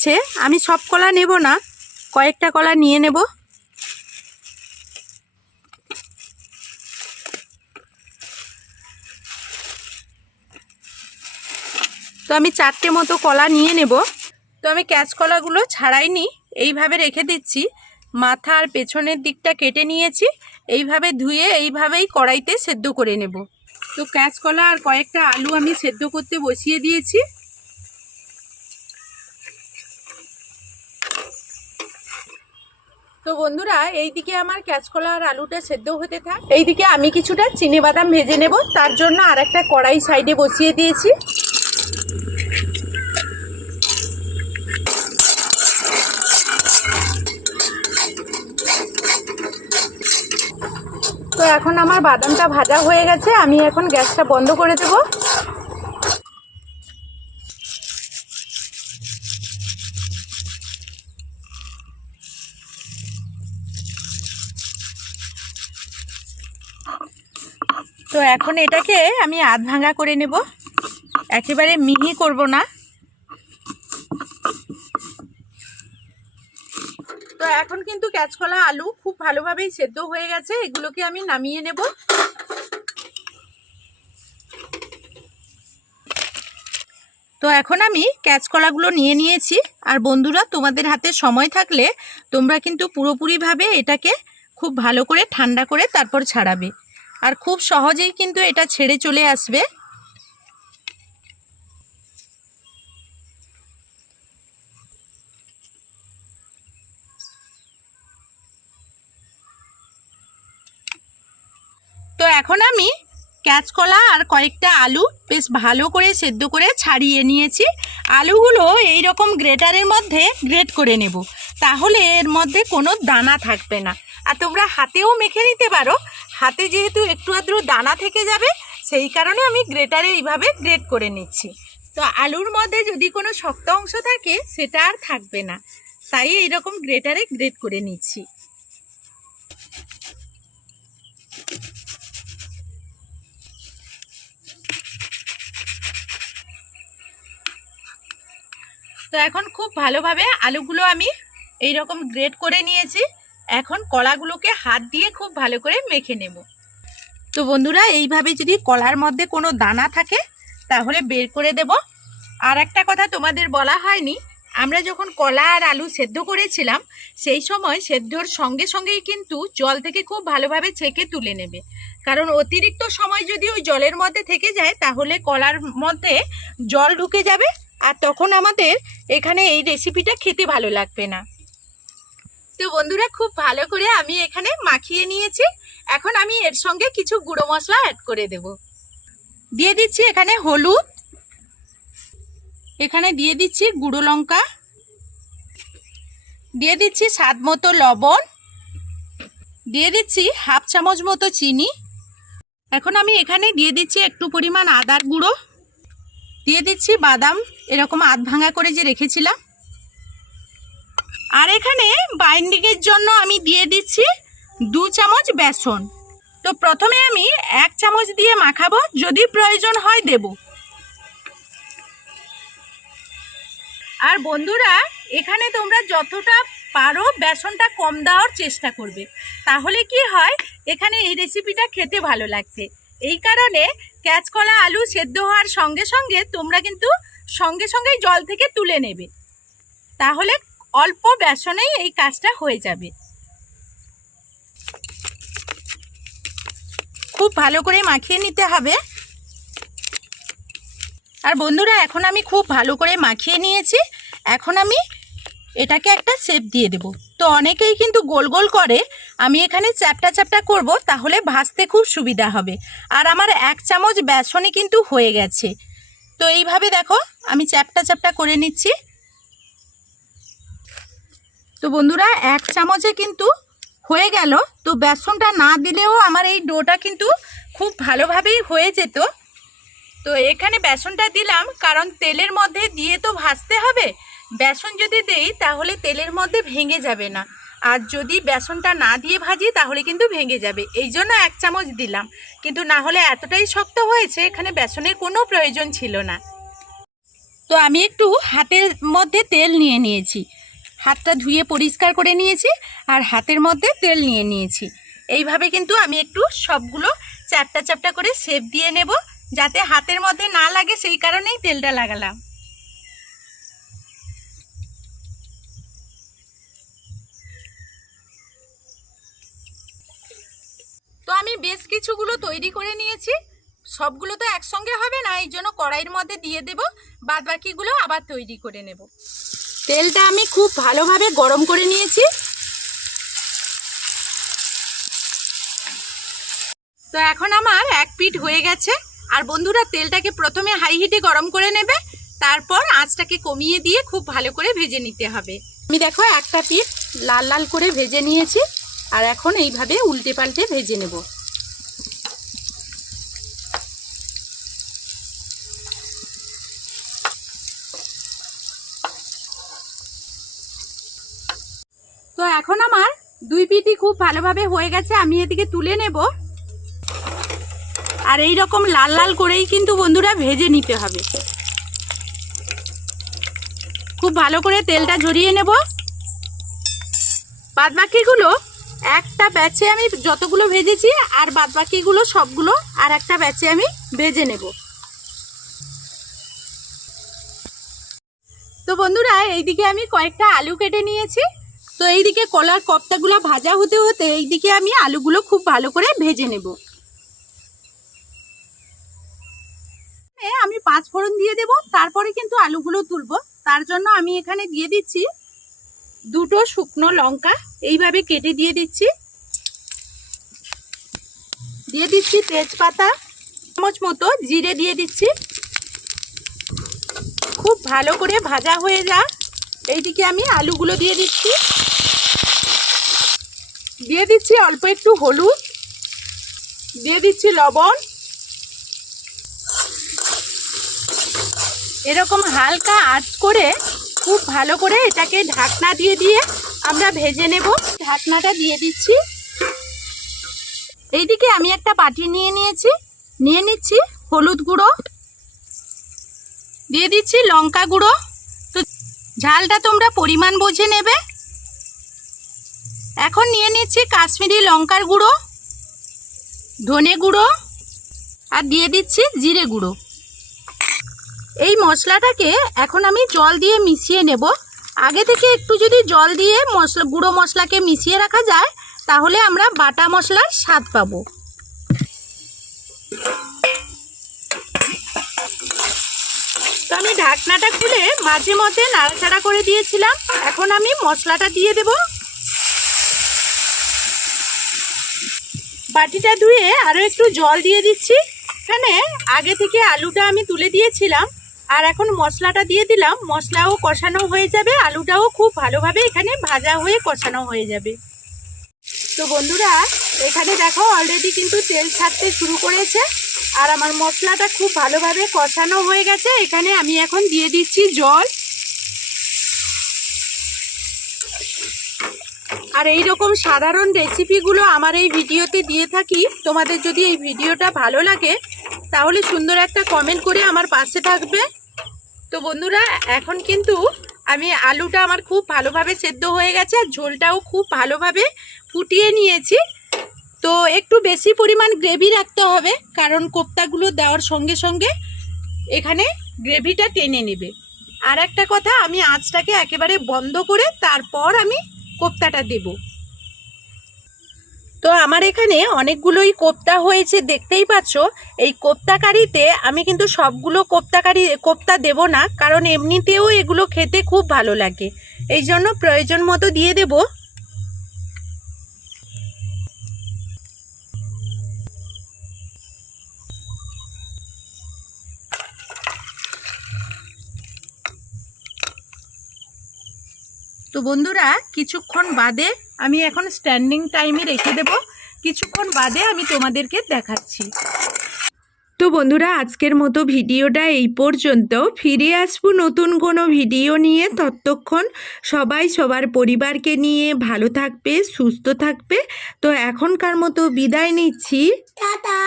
সে আমি সব কলা নেব না, কয়েকটা কলা নিয়ে নেব। তো আমি চারটে মতো কলা নিয়ে নেব। তো আমি ক্যাচ কলাগুলো ছাড়াইনি, এইভাবে রেখে দিচ্ছি। মাথা আর পেছনের দিকটা কেটে নিয়েছি, এইভাবে ধুয়ে এইভাবেই কড়াইতে সেদ্ধ করে নেব। তো ক্যাচ কলা আর কয়েকটা আলু আমি সেদ্ধ করতে বসিয়ে দিয়েছি। তো বন্ধুরা, এইদিকে আমার ক্যাচকলা আর আলুটা সেদ্ধ হতে থাক। এইদিকে আমি কিছুটা চিনি বাদাম ভেজে নেব। তার জন্য আর একটা কড়াই সাইডে বসিয়ে দিয়েছি। তো এখন আমার বাদামটা ভাজা হয়ে গেছে। আমি এখন গ্যাসটা বন্ধ করে দেবো তো এখন এটাকে আমি আধ ভাঙা করে নেব। একেবারে মিহি করব না। তো এখন কিন্তু ক্যাচকলা আলু খুব ভালোভাবেই সেদ্ধ হয়ে গেছে, এগুলোকে আমি নামিয়ে নেব। তো এখন আমি ক্যাচকলাগুলো নিয়ে নিয়েছি। আর বন্ধুরা, তোমাদের হাতে সময় থাকলে তোমরা কিন্তু পুরোপুরিভাবে এটাকে খুব ভালো করে ঠান্ডা করে তারপর ছাড়াবে। আর খুব সহজেই কিন্তু এটা ছেড়ে চলে আসবে। তো এখন আমি ক্যাচকলা আর কয়েকটা আলু বেশ ভালো করে সেদ্ধ করে ছাড়িয়ে নিয়েছি। আলুগুলো এই রকম গ্রেটারের মধ্যে গ্রেট করে নেব। তাহলে এর মধ্যে কোনো দানা থাকবে না। আর তোমরা হাতেও মেখে নিতে পারো। হাতে যেহেতু একটু আধটু দানা থেকে যাবে, সেই কারণে আমি গ্রেটারে এইভাবে গ্রেট করে নিচ্ছি। তো আলুর মধ্যে যদি কোনো শক্ত অংশ থাকে, সেটা আর থাকবে না। তাই এইরকম গ্রেটারে গ্রেট করে নিচ্ছি। তো এখন খুব ভালোভাবে আলুগুলো আমি এই রকম গ্রেট করে নিয়েছি। এখন কলাগুলোকে হাত দিয়ে খুব ভালো করে মেখে নেব। তো বন্ধুরা, এইভাবে যদি কলার মধ্যে কোনো দানা থাকে, তাহলে বের করে দেব। আর একটা কথা তোমাদের বলা হয়নি, আমরা যখন কলা আর আলু সেদ্ধ করেছিলাম, সেই সময় সেদ্ধর সঙ্গে সঙ্গেই কিন্তু জল থেকে খুব ভালোভাবে ছেঁকে তুলে নেবে। কারণ অতিরিক্ত সময় যদি ওই জলের মধ্যে থেকে যায়, তাহলে কলার মধ্যে জল ঢুকে যাবে। আর তখন আমাদের এখানে এই রেসিপিটা খেতে ভালো লাগবে না। তো বন্ধুরা, খুব ভালো করে আমি এখানে মাখিয়ে নিয়েছি। এখন আমি এর সঙ্গে কিছু গুঁড়ো মশলা অ্যাড করে দেব। দিয়ে দিচ্ছি এখানে হলুদ। এখানে দিয়ে দিচ্ছি গুঁড়ো লঙ্কা। দিয়ে দিচ্ছি স্বাদ মতো লবণ। দিয়ে দিচ্ছি হাফ চামচ মতো চিনি। এখন আমি এখানে দিয়ে দিচ্ছি একটু পরিমাণ আদার গুঁড়ো। দিয়ে দিচ্ছি বাদাম। এরকম আধ ভাঙা করে যে রেখেছিলাম। আর এখানে বাইন্ডিংয়ের জন্য আমি দিয়ে দিচ্ছি দু চামচ বেসন। তো প্রথমে আমি এক চামচ দিয়ে মাখাবো, যদি প্রয়োজন হয় দেব। আর বন্ধুরা, এখানে তোমরা যতটা পারো বেসনটা কম দেওয়ার চেষ্টা করবে। তাহলে কি হয়, এখানে এই রেসিপিটা খেতে ভালো লাগছে। এই কারণে ক্যাচকলা আলু সেদ্ধ হওয়ার সঙ্গে সঙ্গে তোমরা কিন্তু সঙ্গে সঙ্গেই জল থেকে তুলে নেবে। তাহলে অল্প বেসনেই এই কাজটা হয়ে যাবে। খুব ভালো করে মাখিয়ে নিতে হবে। আর বন্ধুরা, এখন আমি খুব ভালো করে মাখিয়ে নিয়েছি। এখন আমি এটাকে একটা শেপ দিয়ে দেব। তো অনেকেই কিন্তু গোল গোল করে, আমি এখানে চ্যাপটা চ্যাপটা করব, তাহলে ভাজতে খুব সুবিধা হবে। আর আমার এক চামচ বেসনই কিন্তু হয়ে গেছে। তো এইভাবে দেখো, আমি চ্যাপটা চ্যাপটা করে নিচ্ছি। তো বন্ধুরা, এক চামচে কিন্তু হয়ে গেল। তো বেসনটা না দিলেও আমার এই ডোটা কিন্তু খুব ভালোভাবেই হয়ে যেত। তো এখানে বেসনটা দিলাম, কারণ তেলের মধ্যে দিয়ে তো ভাজতে হবে। বেসন যদি দেই, তাহলে তেলের মধ্যে ভেঙে যাবে না। আর যদি বেসনটা না দিয়ে ভাজি, তাহলে কিন্তু ভেঙে যাবে। এই জন্য এক চামচ দিলাম। কিন্তু না হলে এতটাই শক্ত হয়েছে, এখানে বেসনের কোনো প্রয়োজন ছিল না। তো আমি একটু হাতের মধ্যে তেল নিয়ে নিয়েছি। হাতটা ধুয়ে পরিষ্কার করে নিয়েছি আর হাতের মধ্যে তেল নিয়ে নিয়েছি। এইভাবে কিন্তু আমি একটু সবগুলো চারটা চারটা করে শেপ দিয়ে নেব যাতে হাতের মধ্যে না লাগে সেই কারণেই তেলটা লাগালাম। তো আমি বেশ কিছুগুলো তৈরি করে নিয়েছি। সবগুলো তো একসঙ্গে হবে না এই জন্য কড়াইয়ের মধ্যে দিয়ে দেব বাদ বাকিগুলো আবার তৈরি করে নেব। তেলটা আমি খুব ভালোভাবে গরম করে নিয়েছি। তো এখন আমার এক পিঠ হয়ে গেছে। আর বন্ধুরা, তেলটাকে প্রথমে হাই হিটে গরম করে নেবে, তারপর আঁচটাকে কমিয়ে দিয়ে খুব ভালো করে ভেজে নিতে হবে। আমি দেখো একটা পিঠ লাল লাল করে ভেজে নিয়েছি, আর এখন এইভাবে উল্টে পাল্টে ভেজে নেব। এখন আমার দুই পিঠই খুব ভালোভাবে হয়ে গেছে, আমি এদিকে তুলে নেব। আর এই রকম লাল লাল করেই কিন্তু বন্ধুরা ভেজে নিতে হবে। খুব ভালো করে তেলটা ঝরিয়ে নেব। বাদবাকিগুলো একটা ব্যাচে আমি যতগুলো ভেজেছি আর বাদবাকিগুলো সবগুলো আর একটা ব্যাচে আমি ভেজে নেব। তো বন্ধুরা, এইদিকে আমি কয়েকটা আলু কেটে নিয়েছি। তো এইদিকে কলার কপ্তাগুলো ভাজা হতে হতে এইদিকে আমি আলুগুলো খুব ভালো করে ভেজে নেব। আমি পাঁচ ফোড়ন দিয়ে দেব, তারপরে কিন্তু আলুগুলো তুলবো। তার জন্য আমি এখানে দিয়ে দিচ্ছি দুটো শুকনো লঙ্কা, এইভাবে কেটে দিয়ে দিচ্ছি। দিয়ে দিচ্ছি তেজপাতা, চামচ মতো জিরে দিয়ে দিচ্ছি। খুব ভালো করে ভাজা হয়ে যা। এইদিকে আমি আলুগুলো দিয়ে দিচ্ছি। দিয়ে দিচ্ছি অল্প একটু হলুদ। দিয়ে দিচ্ছি লবণ। এরকম হালকা আঁচ করে খুব ভালো করে এটাকে ঢাকনা দিয়ে দিয়ে আমরা ভেজে নেব। ঢাকনাটা দিয়ে দিচ্ছি। এইদিকে আমি একটা বাটি নিয়ে নিয়েছি। নিয়ে নিচ্ছি হলুদ গুঁড়ো। দিয়ে দিচ্ছি লঙ্কা গুঁড়ো। তো ঝালটা তোমরা পরিমাণ বুঝে নেবে। এখন নিয়ে নিচ্ছি কাশ্মীরি লঙ্কার গুঁড়ো, ধনে গুঁড়ো, আর দিয়ে দিচ্ছি জিরে গুঁড়ো। এই মশলাটাকে এখন আমি জল দিয়ে মিশিয়ে নেব। আগে থেকে একটু যদি জল দিয়ে মশলা, গুঁড়ো মশলাকে মিশিয়ে রাখা যায়, তাহলে আমরা বাটা মশলার স্বাদ পাবো। তো আমি ঢাকনাটা খুলে মাঝে মধ্যে নাড়াচাড়া করে দিয়েছিলাম। এখন আমি মশলাটা দিয়ে দেব। বাটিটা ধুয়ে আরও একটু জল দিয়ে দিচ্ছি। এখানে আগে থেকে আলুটা আমি তুলে দিয়েছিলাম, আর এখন মশলাটা দিয়ে দিলাম। মশলাও কষানো হয়ে যাবে, আলুটাও খুব ভালোভাবে এখানে ভাজা হয়ে কষানো হয়ে যাবে। তো বন্ধুরা, এখানে দেখো অলরেডি কিন্তু তেল ছাড়তে শুরু করেছে, আর আমার মশলাটা খুব ভালোভাবে কষানো হয়ে গেছে। এখানে আমি এখন দিয়ে দিচ্ছি জল। আর এই রকম সাধারণ রেসিপিগুলো আমার এই ভিডিওতে দিয়ে থাকি। তোমাদের যদি এই ভিডিওটা ভালো লাগে, তাহলে সুন্দর একটা কমেন্ট করে আমার পাশে থাকবে। তো বন্ধুরা, এখন কিন্তু আমি আলুটা আমার খুব ভালোভাবে সেদ্ধ হয়ে গেছে আর ঝোলটাও খুব ভালোভাবে ফুটিয়ে নিয়েছি। তো একটু বেশি পরিমাণ গ্রেভি রাখতে হবে, কারণ কোপ্তাগুলো দেওয়ার সঙ্গে সঙ্গে এখানে গ্রেভিটা টেনে নেবে। আর একটা কথা, আমি আঁচটাকে একেবারে বন্ধ করে তারপর আমি কোপ্তাটা দেব। তো আমার এখানে অনেকগুলোই কোপ্তা হয়েছে, দেখতেই পাচ্ছ। এই কোপ্তা কারিতে আমি কিন্তু সবগুলো কোপ্তা কারি কোপ্তা দেব না, কারণ এমনিতেও এগুলো খেতে খুব ভালো লাগে। এই জন্য প্রয়োজন মতো দিয়ে দেব। বন্ধুরা, কিছুক্ষণ বাদে আমি এখন স্ট্যান্ডিং টাইমে রেখে দেব। কিছুক্ষণ বাদে আমি তোমাদেরকে দেখাচ্ছি। তো বন্ধুরা, আজকের মতো ভিডিওটা এই পর্যন্ত। ফিরে আসব নতুন কোনো ভিডিও নিয়ে ততক্ষণ। সবাই, সবার পরিবারকে নিয়ে ভালো থাকবে, সুস্থ থাকবে। তো এখনকার মতো বিদায় নিচ্ছি। টাটা।